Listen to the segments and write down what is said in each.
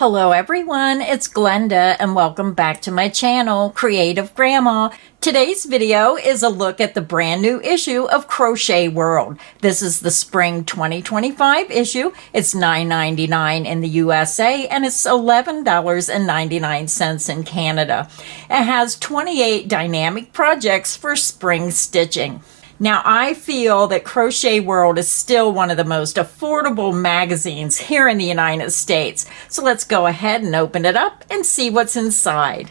Hello everyone, it's Glenda and welcome back to my channel, Creative Grandma. Today's video is a look at the brand new issue of Crochet World. This is the Spring 2025 issue. It's $9.99 in the USA and it's $11.99 in Canada. It has 28 dynamic projects for spring stitching. Now, I feel that Crochet World is still one of the most affordable magazines here in the United States. So let's go ahead and open it up and see what's inside.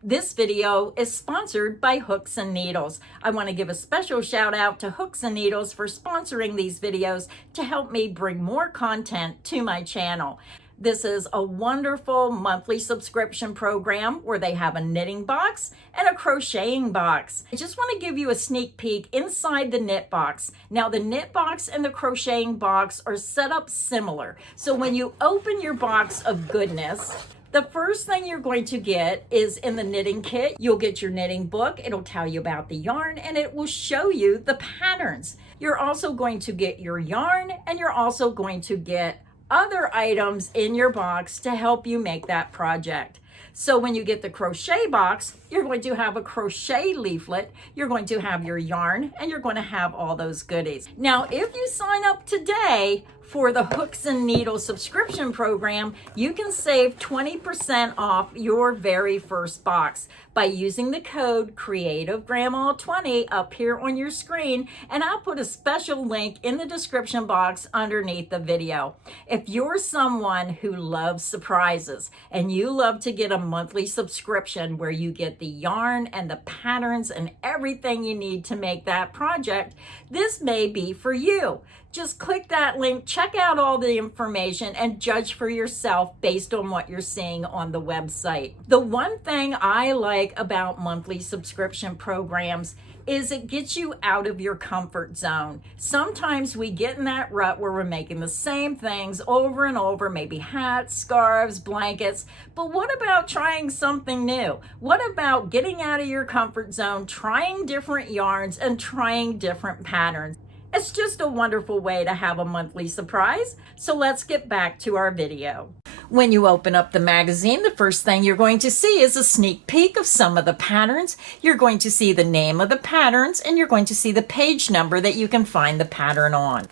This video is sponsored by Hooks and Needles. I want to give a special shout out to Hooks and Needles for sponsoring these videos to help me bring more content to my channel. This is a wonderful monthly subscription program where they have a knitting box and a crocheting box. I just want to give you a sneak peek inside the knit box. Now, the knit box and the crocheting box are set up similar. So when you open your box of goodness, the first thing you're going to get is in the knitting kit, you'll get your knitting book. It'll tell you about the yarn and it will show you the patterns. You're also going to get your yarn and you're also going to get other items in your box to help you make that project. So when you get the crochet box, you're going to have a crochet leaflet, you're going to have your yarn, and you're going to have all those goodies. Now, if you sign up today for the Hooks and Needles subscription program, you can save 20% off your very first box by using the code CreativeGrandma20 up here on your screen, and I'll put a special link in the description box underneath the video. If you're someone who loves surprises and you love to get a monthly subscription where you get the yarn and the patterns and everything you need to make that project, this may be for you. Just click that link, check out all the information, and judge for yourself based on what you're seeing on the website. The one thing I like about monthly subscription programs is it gets you out of your comfort zone. Sometimes we get in that rut where we're making the same things over and over, maybe hats, scarves, blankets, but what about trying something new? What about getting out of your comfort zone, trying different yarns, and trying different patterns? It's just a wonderful way to have a monthly surprise. So let's get back to our video. When you open up the magazine, the first thing you're going to see is a sneak peek of some of the patterns. You're going to see the name of the patterns and you're going to see the page number that you can find the pattern on.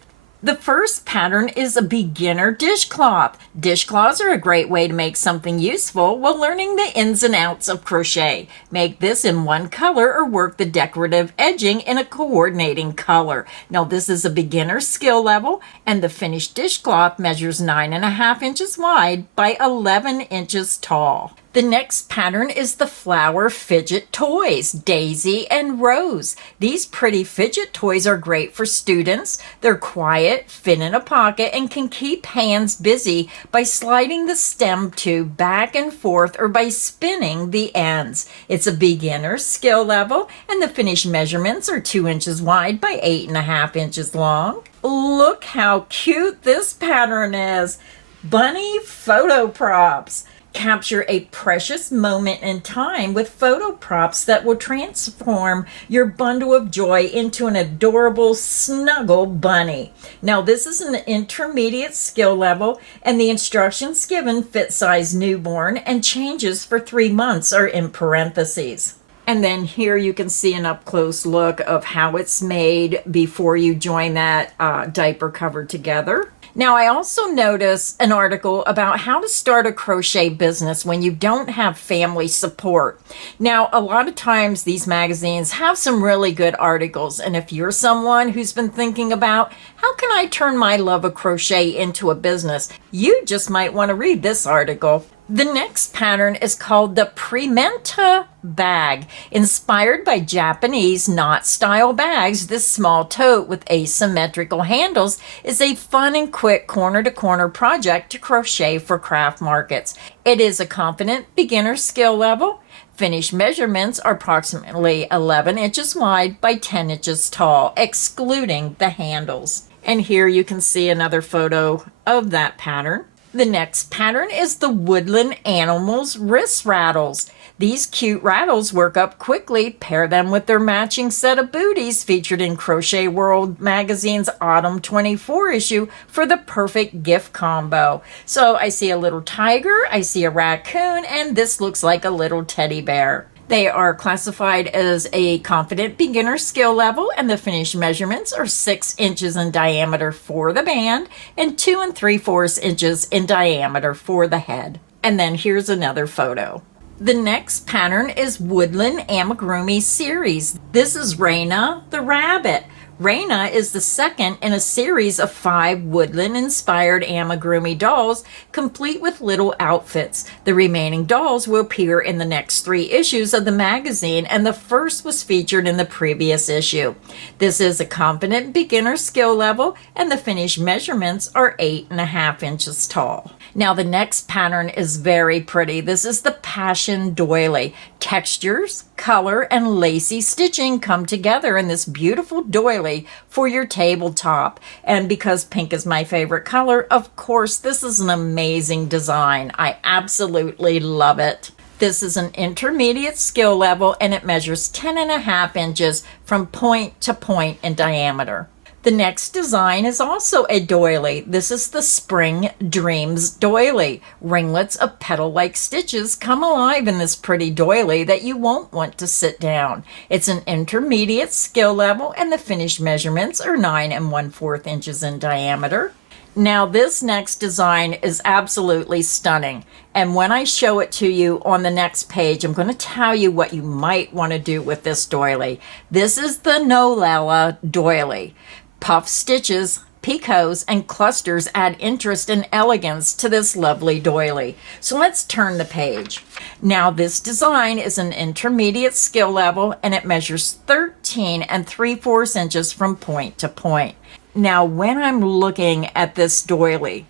The first pattern is a beginner dishcloth. Dishcloths are a great way to make something useful while learning the ins and outs of crochet. Make this in one color or work the decorative edging in a coordinating color. Now this is a beginner skill level and the finished dishcloth measures 9.5 inches wide by 11 inches tall. The next pattern is the flower fidget toys, Daisy and Rose. These pretty fidget toys are great for students. They're quiet, fit in a pocket, and can keep hands busy by sliding the stem tube back and forth or by spinning the ends. It's a beginner skill level, and the finished measurements are 2 inches wide by 8.5 inches long. Look how cute this pattern is. Bunny photo props. Capture a precious moment in time with photo props that will transform your bundle of joy into an adorable snuggle bunny. Now this is an intermediate skill level and the instructions given fit size newborn and changes for 3 months are in parentheses. And then here you can see an up-close look of how it's made before you join that diaper cover together. Now, I also noticed an article about how to start a crochet business when you don't have family support. Now, a lot of times these magazines have some really good articles, and if you're someone who's been thinking about how can I turn my love of crochet into a business, you just might want to read this article. The next pattern is called the Prementa bag. Inspired by Japanese knot-style bags, this small tote with asymmetrical handles is a fun and quick corner-to-corner project to crochet for craft markets. It is a confident beginner skill level. Finished measurements are approximately 11 inches wide by 10 inches tall, excluding the handles. And here you can see another photo of that pattern. The next pattern is the Woodland Animals wrist rattles. These cute rattles work up quickly. Pair them with their matching set of booties featured in Crochet World magazine's Autumn 24 issue for the perfect gift combo. So I see a little tiger, I see a raccoon, and this looks like a little teddy bear. They are classified as a confident beginner skill level, and the finished measurements are 6 inches in diameter for the band and 2 3/4 inches in diameter for the head. And then here's another photo. The next pattern is Woodland Amigurumi series. This is Raina the rabbit. Raina is the second in a series of 5 woodland-inspired amigurumi dolls, complete with little outfits. The remaining dolls will appear in the next 3 issues of the magazine, and the first was featured in the previous issue. This is a confident beginner skill level, and the finished measurements are 8.5 inches tall. Now the next pattern is very pretty. This is the Passion Doily. Textures, color, and lacy stitching come together in this beautiful doily for your tabletop. And because pink is my favorite color, of course, this is an amazing design. I absolutely love it. This is an intermediate skill level, and it measures 10.5 inches from point to point in diameter. The next design is also a doily. This is the Spring Dreams doily. Ringlets of petal-like stitches come alive in this pretty doily that you won't want to sit down. It's an intermediate skill level, and the finished measurements are 9 1/4 inches in diameter. Now this next design is absolutely stunning, and when I show it to you on the next page, I'm going to tell you what you might want to do with this doily. This is the Nolella doily. Puff stitches, picots, and clusters add interest and elegance to this lovely doily. So let's turn the page. Now this design is an intermediate skill level, and it measures 13 3/4 inches from point to point. Now when I'm looking at this doily,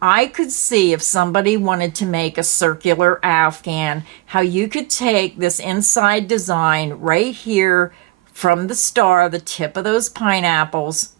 I could see if somebody wanted to make a circular afghan, how you could take this inside design right here from the star, the tip of those pineapples,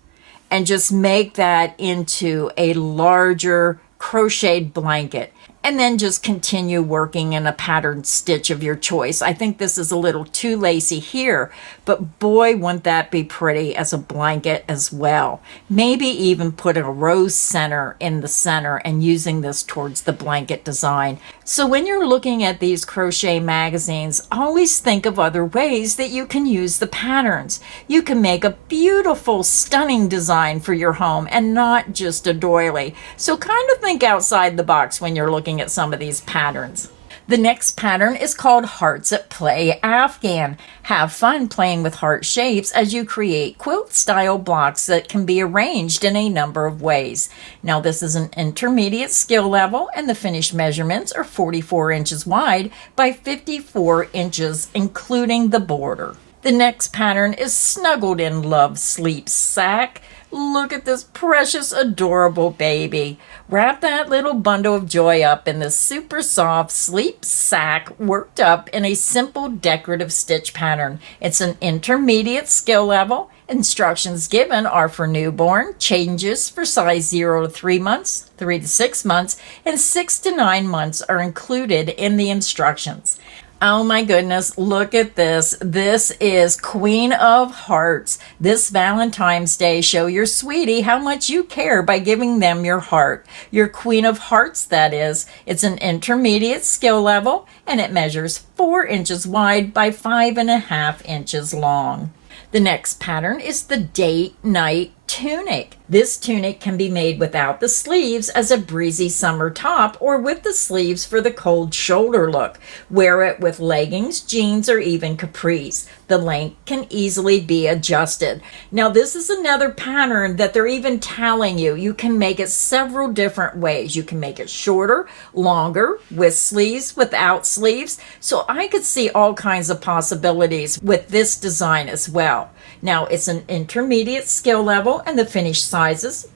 and just make that into a larger crocheted blanket, and then just continue working in a patterned stitch of your choice. I think this is a little too lacy here, but boy, wouldn't that be pretty as a blanket as well. Maybe even put a rose center in the center and using this towards the blanket design. So when you're looking at these crochet magazines, always think of other ways that you can use the patterns. You can make a beautiful, stunning design for your home and not just a doily. So kind of think outside the box when you're looking at some of these patterns. The next pattern is called Hearts at Play Afghan. Have fun playing with heart shapes as you create quilt-style blocks that can be arranged in a number of ways. Now this is an intermediate skill level, and the finished measurements are 44 inches wide by 54 inches, including the border. The next pattern is Snuggled in Love Sleep Sack. Look at this precious, adorable baby. Wrap that little bundle of joy up in this super soft sleep sack worked up in a simple decorative stitch pattern. It's an intermediate skill level. Instructions given are for newborn, changes for size 0 to 3 months, 3 to 6 months, and 6 to 9 months are included in the instructions. Oh my goodness, look at this. This is Queen of Hearts. This Valentine's Day, show your sweetie how much you care by giving them your heart. Your Queen of Hearts, that is. It's an intermediate skill level, and it measures 4 inches wide by 5.5 inches long. The next pattern is the Date Night Tunic. This tunic can be made without the sleeves as a breezy summer top, or with the sleeves for the cold shoulder look. Wear it with leggings, jeans, or even capris. The length can easily be adjusted. Now this is another pattern that they're even telling you. You can make it several different ways. You can make it shorter, longer, with sleeves, without sleeves. So I could see all kinds of possibilities with this design as well. Now it's an intermediate skill level, and the finished sizes,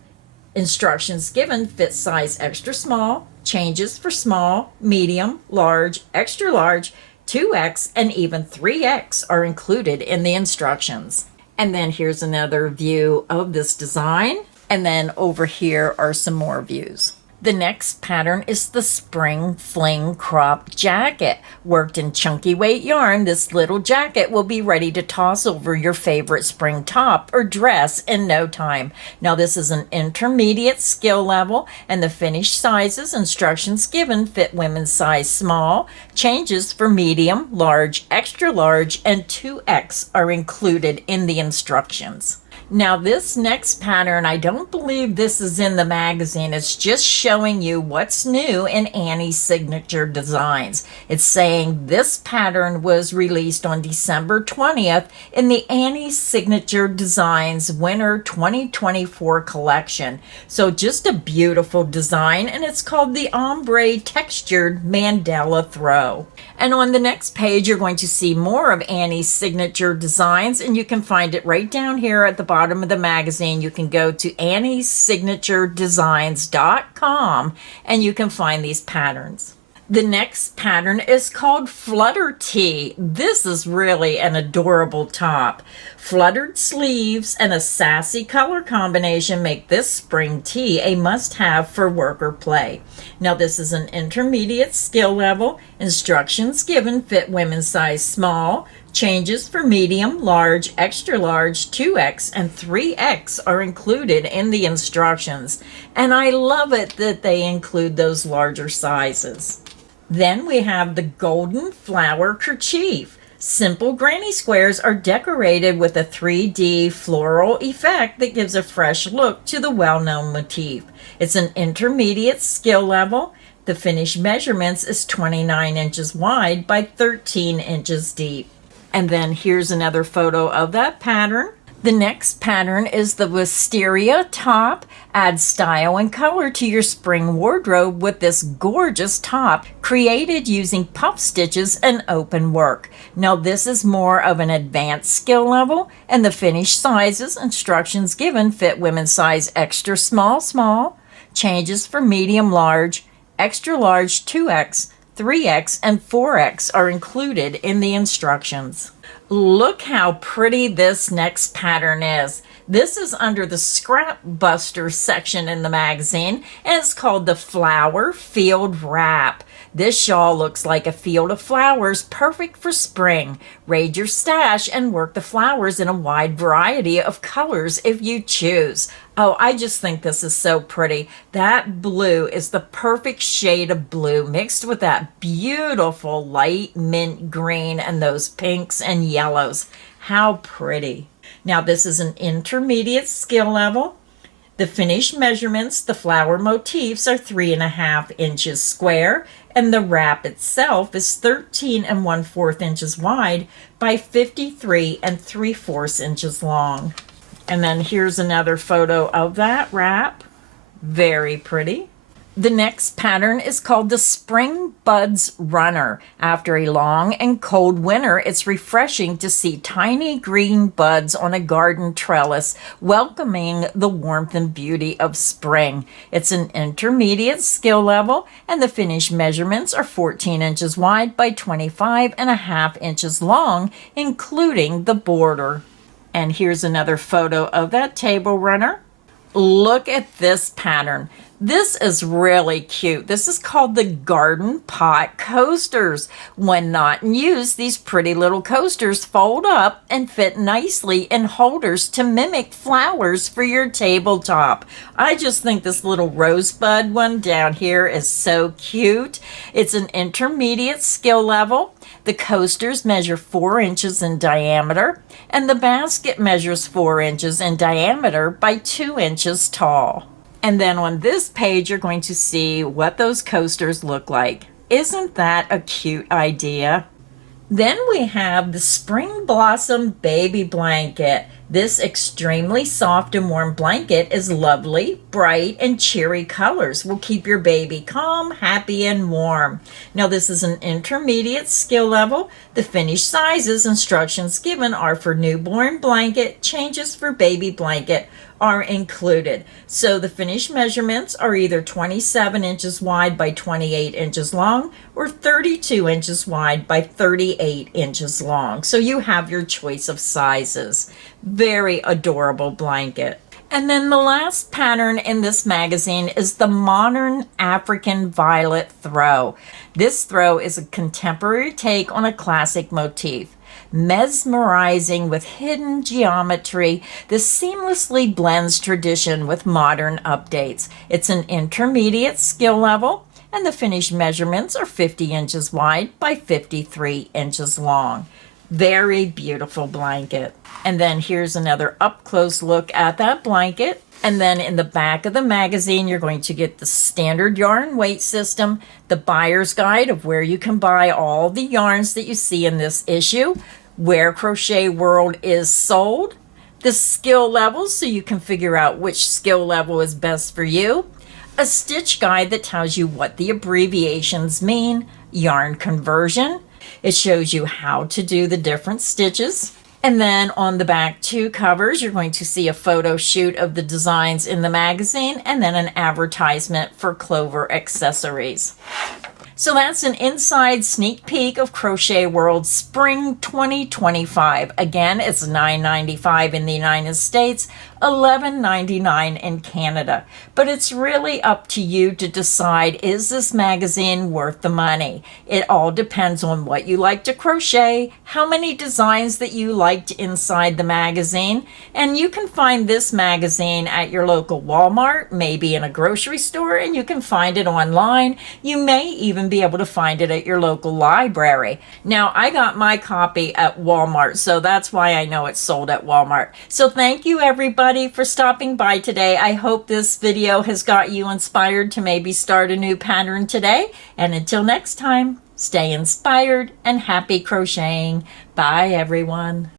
instructions given, fit size extra small, changes for small, medium, large, extra large, 2X, and even 3X are included in the instructions. And then here's another view of this design. And then over here are some more views. The next pattern is the Spring Fling Crop Jacket. Worked in chunky weight yarn, this little jacket will be ready to toss over your favorite spring top or dress in no time. Now this is an intermediate skill level, and the finished sizes, instructions given, fit women's size small. Changes for medium, large, extra large, and 2X are included in the instructions. Now this next pattern, I don't believe this is in the magazine. It's just showing you what's new in Annie's Signature Designs. It's saying this pattern was released on December 20th in the Annie's Signature Designs Winter 2024 collection. So just a beautiful design, and it's called the Ombre Textured Mandala Throw. And on the next page, you're going to see more of Annie's Signature Designs, and you can find it right down here at the bottom of the magazine. You can go to anniesignaturedesigns.com and you can find these patterns. The next pattern is called Flutter Tee. This is really an adorable top. Fluttered sleeves and a sassy color combination make this spring tee a must-have for work or play. Now this is an intermediate skill level. Instructions given, fit women's size small. Changes for medium, large, extra large, 2X, and 3X are included in the instructions. And I love it that they include those larger sizes. Then we have the Golden Flower Kerchief. Simple granny squares are decorated with a 3D floral effect that gives a fresh look to the well-known motif. It's an intermediate skill level. The finished measurements is 29 inches wide by 13 inches deep. And then here's another photo of that pattern. The next pattern is the Wisteria top. Add style and color to your spring wardrobe with this gorgeous top created using puff stitches and open work. Now this is more of an advanced skill level, and the finished sizes, instructions given, fit women's size extra small, small. Changes for medium, large, extra large, 2X, 3X, and 4X are included in the instructions. Look how pretty this next pattern is. This is under the Scrap Buster section in the magazine, and it's called the Flower Field Wrap. This shawl looks like a field of flowers, perfect for spring. Raid your stash and work the flowers in a wide variety of colors if you choose. Oh, I just think this is so pretty. That blue is the perfect shade of blue mixed with that beautiful light mint green and those pinks and yellows. How pretty. Now this is an intermediate skill level. The finished measurements, the flower motifs are 3.5 inches square, and the wrap itself is 13 1/4 inches wide by 53 3/4 inches long. And then here's another photo of that wrap. Very pretty. The next pattern is called the Spring Buds Runner. After a long and cold winter, it's refreshing to see tiny green buds on a garden trellis, welcoming the warmth and beauty of spring. It's an intermediate skill level, and the finished measurements are 14 inches wide by 25.5 inches long, including the border. And here's another photo of that table runner. Look at this pattern. This is really cute. This is called the Garden Pot Coasters. When not in use, these pretty little coasters fold up and fit nicely in holders to mimic flowers for your tabletop. I just think this little rosebud one down here is so cute. It's an intermediate skill level. The coasters measure 4 inches in diameter, and the basket measures 4 inches in diameter by 2 inches tall. And then on this page, you're going to see what those coasters look like. Isn't that a cute idea? Then we have the Spring Blossom Baby Blanket. This extremely soft and warm blanket is lovely, bright, and cheery colors. Will keep your baby calm, happy, and warm. Now this is an intermediate skill level. The finished sizes, instructions given are for newborn blanket. Changes for baby blanket are included. So the finished measurements are either 27 inches wide by 28 inches long or 32 inches wide by 38 inches long. So you have your choice of sizes. Very adorable blanket. And then the last pattern in this magazine is the Modern African Violet Throw. This throw is a contemporary take on a classic motif. Mesmerizing with hidden geometry, this seamlessly blends tradition with modern updates. It's an intermediate skill level, and the finished measurements are 50 inches wide by 53 inches long. Very beautiful blanket. And then here's another up-close look at that blanket. And then in the back of the magazine, you're going to get the standard yarn weight system, the buyer's guide of where you can buy all the yarns that you see in this issue, where Crochet World is sold, the skill levels so you can figure out which skill level is best for you, a stitch guide that tells you what the abbreviations mean, yarn conversion. It shows you how to do the different stitches. And then on the back two covers, you're going to see a photo shoot of the designs in the magazine and then an advertisement for Clover accessories. So that's an inside sneak peek of Crochet World Spring 2025. Again, it's $9.95 in the United States, $11.99 in Canada. But it's really up to you to decide, is this magazine worth the money? It all depends on what you like to crochet, how many designs that you liked inside the magazine, and you can find this magazine at your local Walmart, maybe in a grocery store, and you can find it online. You may even be able to find it at your local library. Now, I got my copy at Walmart, so that's why I know it's sold at Walmart. So thank you everybody for stopping by today. I hope this video has got you inspired to maybe start a new pattern today. And until next time, stay inspired and happy crocheting. Bye everyone.